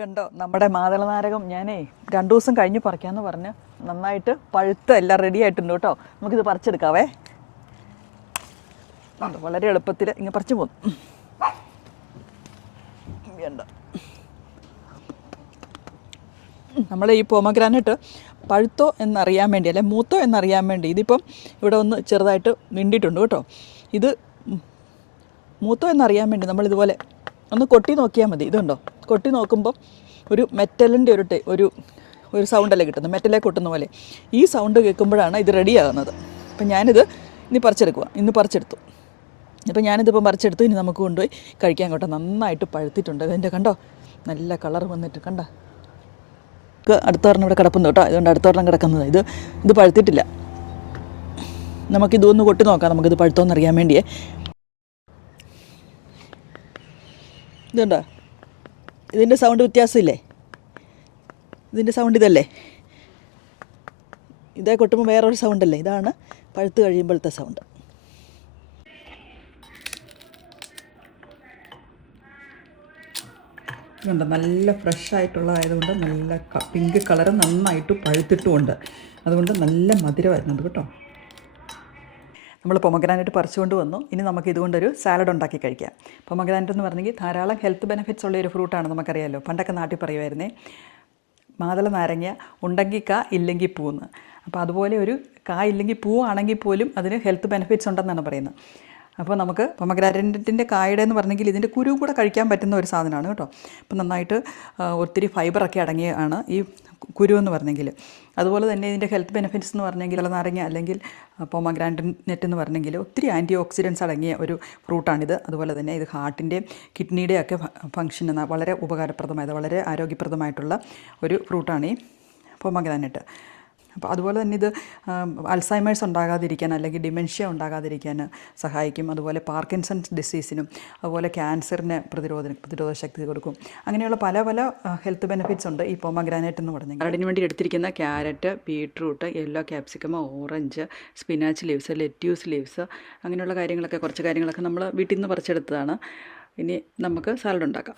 കണ്ടോ നമ്മുടെ മാതളനാരകം ഞാനേ 2 ദിവസം കഴിഞ്ഞ് പറിക്കാമെന്ന് പറഞ്ഞ് നന്നായിട്ട് പഴുത്ത് എല്ലാം റെഡി ആയിട്ടുണ്ട് കേട്ടോ. നമുക്കിത് പറിച്ചെടുക്കാവേ. വളരെ എളുപ്പത്തിൽ ഇങ്ങനെ പറിച്ചു പോകുന്നു. വേണ്ട, നമ്മൾ ഈ പൊമഗ്രാനൈറ്റ് പഴുത്തോ എന്നറിയാൻ വേണ്ടി അല്ലെ മൂത്തോ എന്നറിയാൻ വേണ്ടി ഇതിപ്പം ഇവിടെ ഒന്ന് ചെറുതായിട്ട് മിണ്ടിയിട്ടുണ്ട് കേട്ടോ. ഇത് മൂത്തോ എന്നറിയാൻ വേണ്ടി നമ്മളിതുപോലെ ഒന്ന് കൊട്ടി നോക്കിയാൽ മതി. ഇതുണ്ടോ, കൊട്ടി നോക്കുമ്പം ഒരു മെറ്റലിൻ്റെ ഒരു സൗണ്ടല്ലേ കിട്ടുന്നത്, മെറ്റലെ കൊട്ടുന്ന പോലെ. ഈ സൗണ്ട് കേൾക്കുമ്പോഴാണ് ഇത് റെഡിയാകുന്നത്. അപ്പം ഞാനിത് ഇന്ന് പറിച്ചെടുത്തു. അപ്പം ഞാനിതിപ്പം പറിച്ചെടുത്തു. ഇനി നമുക്ക് കൊണ്ടുപോയി കഴിക്കാൻ കേട്ടോ. നന്നായിട്ട് പഴുത്തിട്ടുണ്ട്. ഇതിൻ്റെ കണ്ടോ, നല്ല കളർ വന്നിട്ട് കണ്ടോ. അടുത്തൊരെണ്ണം ഇവിടെ കിടക്കുന്നു കേട്ടോ. അതുകൊണ്ട് അടുത്തൊരെണ്ണം കിടക്കുന്നത് ഇത് പഴുത്തിട്ടില്ല. നമുക്കിതൊന്ന് കൊട്ടി നോക്കാം, നമുക്കിത് പഴുത്തോന്നറിയാൻ വേണ്ടിയേ. ഇതുണ്ടോ, ഇതിൻ്റെ സൗണ്ട് വ്യത്യാസമില്ലേ? ഇതിൻ്റെ സൗണ്ട് ഇതല്ലേ, ഇതേ കൊട്ടുമ്പോൾ വേറൊരു സൗണ്ടല്ലേ. ഇതാണ് പഴുത്ത് കഴിയുമ്പോഴത്തെ സൗണ്ട്. ഇതുണ്ട്, നല്ല ഫ്രഷ് ആയിട്ടുള്ളതായതുകൊണ്ട് നല്ല പിങ്ക് കളറ്, നന്നായിട്ട് പഴുത്തിട്ടുമുണ്ട്. അതുകൊണ്ട് നല്ല മധുരമായിരുന്നത് കേട്ടോ. നമ്മൾ പൊമഗ്രാനൈറ്റ് പറിച്ചുകൊണ്ട് വന്നു. ഇനി നമുക്ക് ഇതുകൊണ്ടൊരു സാലഡ് ഉണ്ടാക്കി കഴിക്കാം. പൊമഗ്രാനൈറ്റ് എന്ന് പറഞ്ഞെങ്കിൽ ധാരാളം ഹെൽത്ത് ബെനിഫിറ്റ്സ് ഉള്ള ഒരു ഫ്രൂട്ടാണ്, നമുക്കറിയാമല്ലോ. പണ്ടൊക്കെ നാട്ടിൽ പറയുമായിരുന്നേ, മാതള നാരങ്ങ ഉണ്ടെങ്കിൽ കാ ഇല്ലെങ്കിൽ പൂന്ന്. അപ്പോൾ അതുപോലെ ഒരു കാ ഇല്ലെങ്കിൽ പൂവാണെങ്കിൽ പോലും അതിന് ഹെൽത്ത് ബെനിഫിറ്റ്സ് ഉണ്ടെന്നാണ് പറയുന്നത്. അപ്പോൾ നമുക്ക് പൊമഗ്രാനൈറ്റിൻ്റെ കായുടെ എന്ന് പറഞ്ഞെങ്കിൽ ഇതിൻ്റെ കുരു കൂടെ കഴിക്കാൻ പറ്റുന്ന ഒരു സാധനമാണ് കേട്ടോ. അപ്പം നന്നായിട്ട് ഒത്തിരി ഫൈബറൊക്കെ അടങ്ങിയാണ് ഈ കുരു എന്ന് പറഞ്ഞെങ്കിൽ. അതുപോലെ തന്നെ ഇതിൻ്റെ ഹെൽത്ത് ബെനിഫിറ്റ്സ് എന്ന് പറഞ്ഞെങ്കിൽ നാരങ്ങ അല്ലെങ്കിൽ പൊമഗ്രാനൈറ്റ് എന്ന് പറഞ്ഞെങ്കിൽ ഒത്തിരി ആൻറ്റി ഓക്സിഡൻസ് അടങ്ങിയ ഒരു ഫ്രൂട്ടാണിത്. അതുപോലെ തന്നെ ഇത് ഹാർട്ടിൻ്റെയും കിഡ്നിയുടെയും ഒക്കെ ഫങ്ഷന് വളരെ ഉപകാരപ്രദമായത്, വളരെ ആരോഗ്യപ്രദമായിട്ടുള്ള ഒരു ഫ്രൂട്ടാണ് ഈ പൊമഗ്രാനൈറ്റ്. അപ്പോൾ അതുപോലെ തന്നെ ഇത് അൽസൈമേഴ്സ് ഉണ്ടാകാതിരിക്കാൻ അല്ലെങ്കിൽ ഡിമെൻഷ്യ ഉണ്ടാകാതിരിക്കാൻ സഹായിക്കും. അതുപോലെ പാർക്കിൻസൺസ് ഡിസീസിനും അതുപോലെ ക്യാൻസറിന് പ്രതിരോധ ശക്തി കൊടുക്കും. അങ്ങനെയുള്ള പല ഹെൽത്ത് ബെനിഫിറ്റ്സ് ഉണ്ട് ഈ പൊമഗ്രാനൈറ്റ് എന്ന് പറഞ്ഞാൽ. അതിന് വേണ്ടി എടുത്തിരിക്കുന്ന carrot, beetroot, yellow capsicum, orange, spinach leaves, lettuce leaves, അങ്ങനെയുള്ള കുറച്ച് കാര്യങ്ങളൊക്കെ നമ്മൾ വീട്ടിൽ നിന്ന് പറിച്ചെടുത്തതാണ്. ഇനി നമുക്ക് സാലഡ് ഉണ്ടാക്കാം.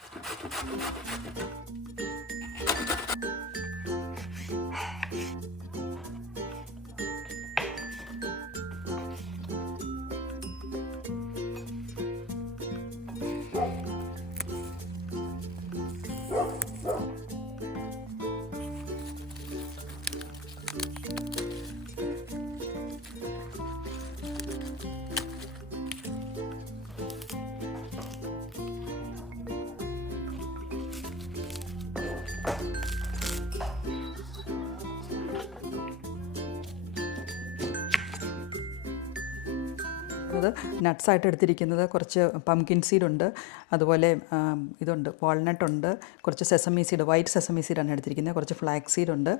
അത് നട്ട്സായിട്ട് എടുത്തിരിക്കുന്നത് കുറച്ച് പംകിൻ സീഡുണ്ട്, അതുപോലെ ഇതുണ്ട് വാൾനട്ടുണ്ട്, കുറച്ച് സെസമി സീഡ്, വൈറ്റ് സെസമി സീഡാണ് എടുത്തിരിക്കുന്നത്, കുറച്ച് ഫ്ലാക്സ് സീഡുണ്ട്.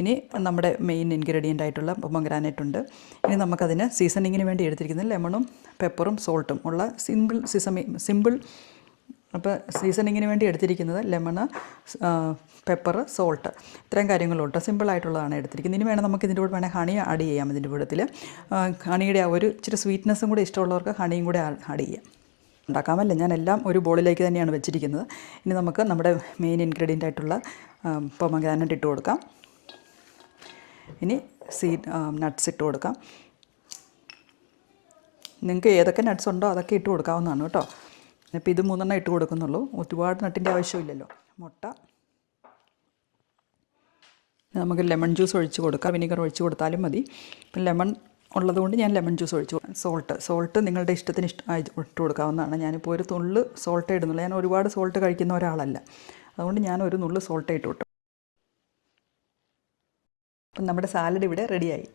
ഇനി നമ്മുടെ മെയിൻ ഇൻഗ്രീഡിയൻ്റ് ആയിട്ടുള്ള പൊമഗ്രാനൈറ്റ് ഉണ്ട്. ഇനി നമുക്കതിന് സീസണിങ്ങിന് വേണ്ടി എടുത്തിരിക്കുന്നത് ലെമണും പെപ്പറും സോൾട്ടും ഉള്ള സിമ്പിൾ. അപ്പോൾ സീസണിങ്ങിന് വേണ്ടി എടുത്തിരിക്കുന്നത് ലെമണ്, പെപ്പർ, സോൾട്ട്, ഇത്രയും കാര്യങ്ങളുണ്ട്. സിമ്പിളായിട്ടുള്ളതാണ് എടുത്തിരിക്കുന്നത്. ഇനി വേണം നമുക്ക് ഇതിൻ്റെ കൂടെ ഹണി ആഡ് ചെയ്യാം. ഇതിൻ്റെ കൂട്ടത്തിൽ ഹണിയുടെ ഒരു ഇച്ചിരി സ്വീറ്റ്നെസ്സും കൂടി ഇഷ്ടമുള്ളവർക്ക് ഹണിയും കൂടെ ആഡ് ചെയ്യാം. ഉണ്ടാക്കാമല്ലേ, ഞാൻ എല്ലാം ഒരു ബോളിലേക്ക് തന്നെയാണ് വെച്ചിരിക്കുന്നത്. ഇനി നമുക്ക് നമ്മുടെ മെയിൻ ഇൻഗ്രീഡിയൻ്റ് ആയിട്ടുള്ള പൊമഗ്രാനൈറ്റ് ഇട്ട് കൊടുക്കാം. ഇനി നട്ട്സ് ഇട്ട് കൊടുക്കാം. നിങ്ങൾക്ക് ഏതൊക്കെ നട്ട്സ് ഉണ്ടോ അതൊക്കെ ഇട്ട് കൊടുക്കാവുന്നതാണ് കേട്ടോ. ഇപ്പോൾ ഇത് 3 ഇട്ട് കൊടുക്കുന്നുള്ളൂ, ഒരുപാട് നട്ടിൻ്റെ ആവശ്യമില്ലല്ലോ. മുട്ട, നമുക്ക് ലെമൺ ജ്യൂസ് ഒഴിച്ച് കൊടുക്കാം, വിനീഗർ ഒഴിച്ച് കൊടുത്താലും മതി. ഇപ്പം ലെമൺ ഉള്ളതുകൊണ്ട് ഞാൻ ലെമൺ ജ്യൂസ് ഒഴിച്ചു. സോൾട്ട് നിങ്ങളുടെ ഇഷ്ടത്തിന് ഇട്ട് കൊടുക്കാവുന്നതാണ്. ഞാനിപ്പോൾ ഒരു നുള്ള് സോൾട്ടേ ഇടുന്നുള്ളൂ. ഞാൻ ഒരുപാട് സോൾട്ട് കഴിക്കുന്ന ഒരാളല്ല, അതുകൊണ്ട് ഞാൻ ഒരു നുള്ള് സോൾട്ടേ ഇട്ട് വിട്ടു. അപ്പം നമ്മുടെ സാലഡ് ഇവിടെ റെഡിയായി.